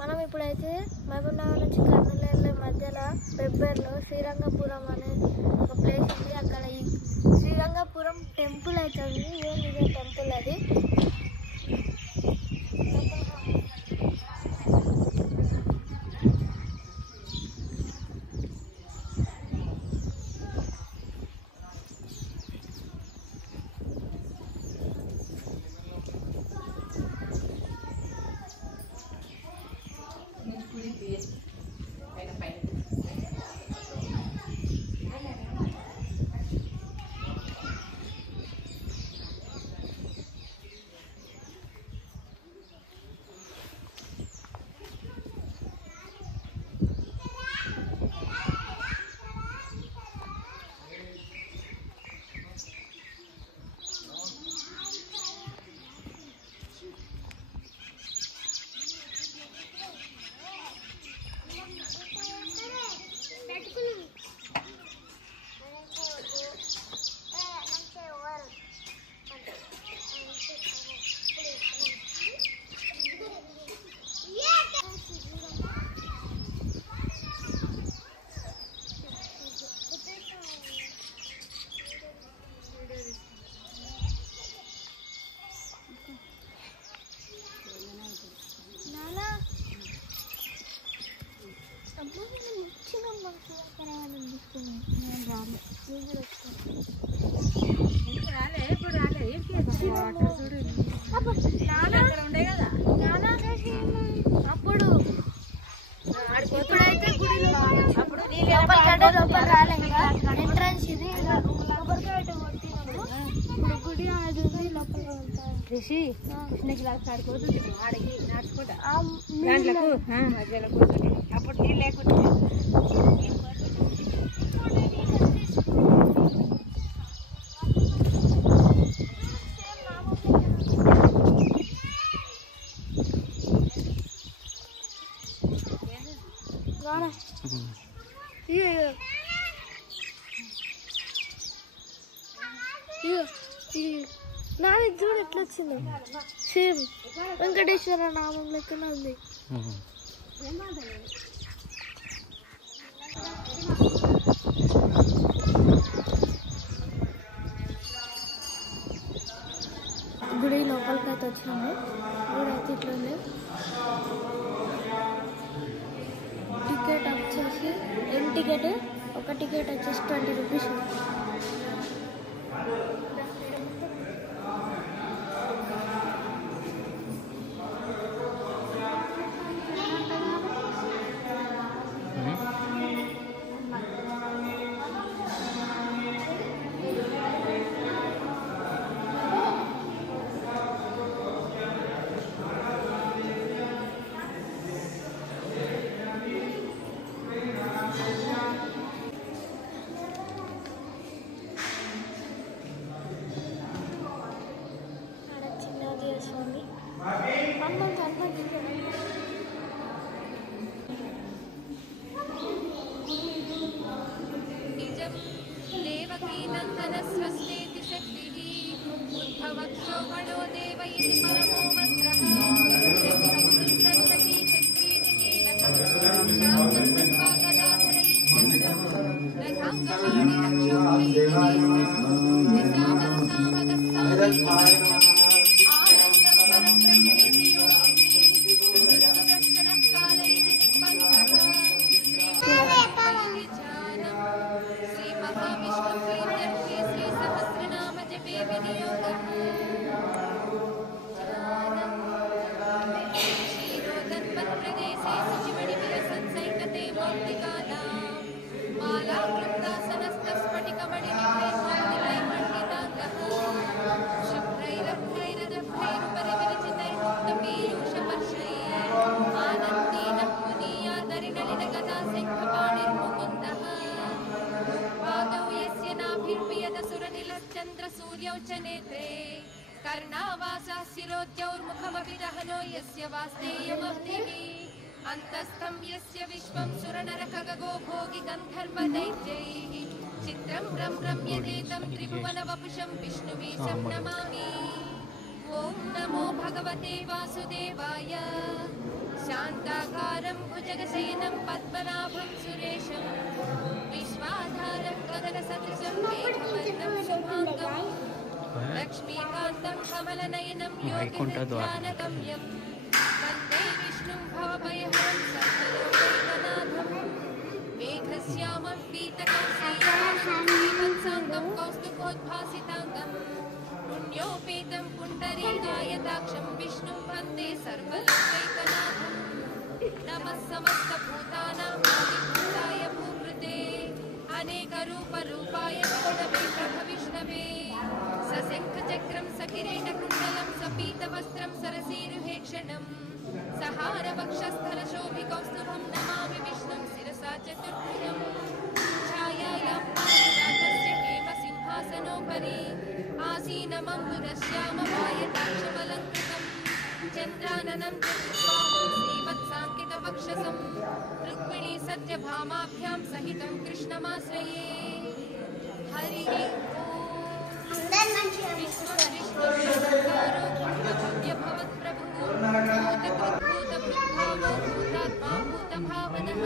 మనం ఇప్పుడైతే మహబూబ్నగర్ నుంచి కర్నూలు వెళ్ళే మధ్యలో పెబ్బేర్లో శ్రీరంగపురం అనే ఒక ప్లేస్ ఉంది. అక్కడ ఈ శ్రీరంగపురం టెంపుల్ అయితే ఉంది. ఇదే టెంపుల్ అది. రిషి కృష్ణకి ఆడుకోవచ్చు ఆడికి నాటుకుంటా దాంట్లకు మధ్యలో కూర్చుంటే అప్పుడు నీళ్ళు లేకుండా నాది చూడు ఎట్లా వచ్చింది. సేమ్ వెంకటేశ్వర నామం లెక్కన ఉంది. గుడి లోపలికి అయితే వచ్చినాము. గుడి అయితే ఇట్లా ఉంది. టికెట్ వచ్చేసి టికెట్ ఒక టికెట్ వచ్చేసి 20 రూపీస్. अंतस्थं यस्य विश्वं सुरनरखगो भोगि गन्धर्वदैत्यैः चित्रं रम्यते त्रिभुवनवपुषं विष्णुवीशं नमामि। ॐ नमो भगवते वासुदेवाय। पद्मनाभं सुरेशं विश्वाधारं गगनसदृशं मेघवर्णं शुभाङ्गं लक्ष्मीकान्तं कमलनयनं योगिध्यानगम्यं वन्दे विष्णुं भवभयहरं सर्वलोकैकनाथं मेघश्यामं पीतकंसैवत्साङ्गं कौस्तुभोद्भासिताङ्गं पुण्योपेतं पुण्डरीकायताक्षं विष्णुं वन्दे सर्वलोकैकनाथं नमः समस्तभूतानां आदिभूताय भूभृते अनेकरूपरूपाय विष्णवे प्रभविष्णवे सशङ्खचक्रं सकिरीटकुण्डलं सपीतवस्त्रं सरसीरुहेक्षणं सहारवक्षस्थलशोभिकौस्तुभं नमामि विष्णुं शिरसा चतुर्भुजं छायायां पारिजातस्य हेमसिंहासनोपरि आसीनमम्बुदश्यामवायताक्षमलङ्कृतं चन्द्राननं श्रीवत्साङ्कितवक्षसं रुक्मिणी सत्यभामाभ्यां सहितं कृष्णमाश्रये हरिः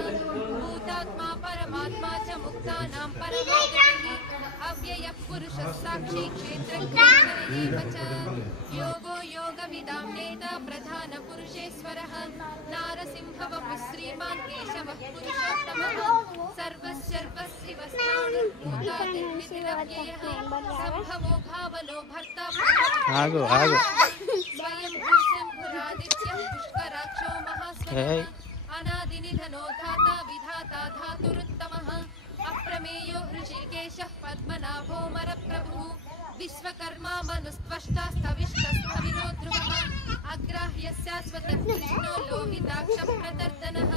भूतात्मा परमात्मा च मुक्तानां परमागतिः अव्ययः पुरुषः साक्षी क्षेत्रज्ञेश्वर च योगो योगविदां नेता प्रधानपुरुषेश्वरः नारसिंहवपुः श्रीमान् केशवः पुरुषोत्तमः सर्वस्यर्वस्यवस्थाणुर्भूतादिर्विधिरव्ययः सम्भवो भावनो भर्ता स्वयं भूशम्भुरादित्यः पुष्कराक्षो महास्वरः अनादिनिधनो धाता विधाता धातुरुत्तमः अप्रमेयो ऋषिकेशः पद्मनाभो मरप्रभुः विश्वकर्मा मनुस्त्वष्टा स्थविष्टस्थविरो ध्रुवः अग्राह्यः शाश्वतः कृष्णो लोहिताक्षः प्रदर्दनः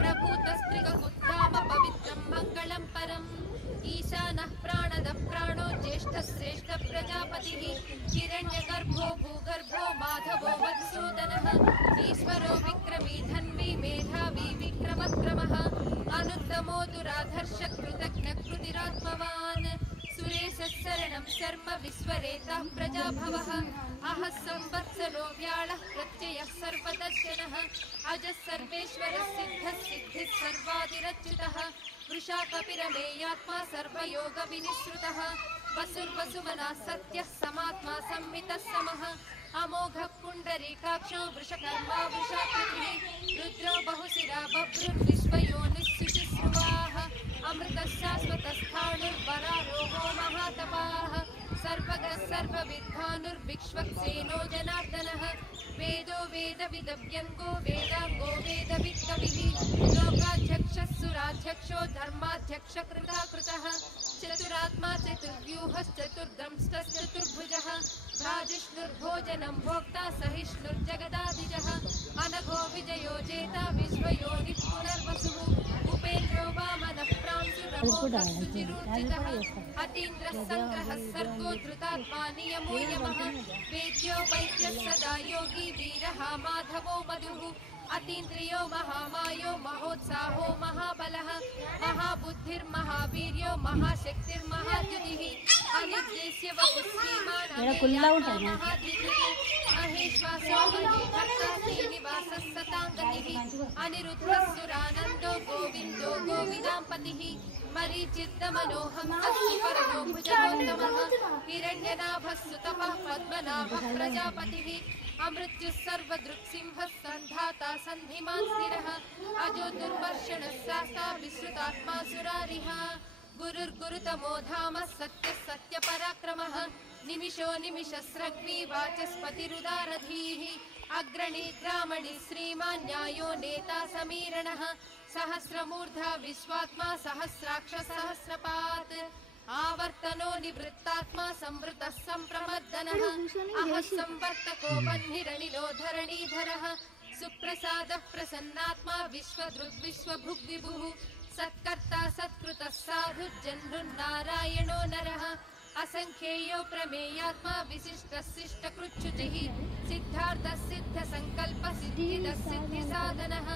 प्रभूतस्त्रिगुत्थाम पवित्रं मङ्गलं परम् ईशानः प्राणदः प्राणो ज्येष्ठः श्रेष्ठः प्रजापतिः हिरण्यगर्भो भूगर्भो माधवो मधुसूदनः ईश्वरो विक्रमी धन्वी मेधावी विक्रमक्रमः अनुत्तमो दुराधर्ष कृतज्ञकृतिरात्मवान् सुरेशः शरणं शर्म विश्वरेतः प्रजाभवः अहः संवत्सरो व्याळः प्रत्ययः सर्वदर्शनः अजः सर्वेश्वरः सिद्धः सिद्धिः सर्वादिरच्युतः वृषा कपिरमेयात्मा सर्वयोगविनिश्रुतः वसुर्वसुमनः सत्यः समात्मा संवितः समः अमोघः पुण्डरीकाक्षो वृषकर्मा वृषाकृतिः रुद्रो बहुशिरा बभ्रुर्विश्वयोनिः अमृतः शाश्वतस्थाणुर्वरारोहो महातपाः सर्वगः सर्वविद्वानुर्विक्ष्वक्सेनो जनार्दनः वेदो वेदविदव्यङ्गो वेदाङ्गो वेदवित्कविः लोकाध्यक्षः सुराध्यक्षो धर्माध्यक्षकृताकृतः चतुरात्मा चतुर्व्यूहश्चतुर्दंष्टश्चतुर्भुजः भ्राजिष्णुर्भोजनं भोक्ता सहिष्णुर्जगदादिजः अनघो विजयो जेता विश्वयोनिः पुनर्वसुः उपेन्द्रो वामनः प्रांशुरमोघस्तुचिरूर्जितः अतीन्द्रः सङ्ग्रहः सर्गो धृतात्मा नियमो यमः वेद्यो वैद्यः सदा योगी वीरः माधवो मधुः अतीन्द्रियो महामायो महोत्साहो महाबलः महाबुद्धिर्महावीर्यो महाशक्तिर्महाद्युतिः अनिर्देश्य वपुश्रीमान् महाद्विजः महेश्वासो महेभर्ता श्रीनिवासः सताङ्गतिः अनिरुद्धः सुरानन्दो गोविन्दो गोविदाम्पतिः मरीचिर्दमनोहंसः सुपर्णो भुजगोत्तमः हिरण्यनाभः सुतपः पद्मनाभः प्रजापतिः अमृत्युः सर्वदृक्सिंहः सन्धाता सन्धिमान् स्थिरः अजो दुर्वर्षणः शास्ता विश्रुतात्मा सुरारिः गुरुर्गुरुतमो धामः सत्यः सत्यपराक्रमः निमिषो निमिषस्रग्वी वाचस्पतिरुदारधीः अग्रणी ग्रामणि श्रीमान् न्यायो नेता समीरणः सहस्रमूर्धा विश्वात्मा सहस्राक्ष सहस्रपात् आवर्तनो निवृत्तात्मा संवृतः संप्रमद्दनः अहः संवर्तको वह्निरनिलो धरणीधरः सुप्रसादः प्रसन्नात्मा विश्वदृग्विश्वभुग्विभुः सत्कर्ता सत्कृतः साधुर्जह्नुर्नारायणो नरः असंख्येयो प्रमेयात्मा विशिष्टः शिष्टकृच्छुचिः सिद्धार्थः सिद्धसङ्कल्पः सिद्धिदः सिद्धिसाधनः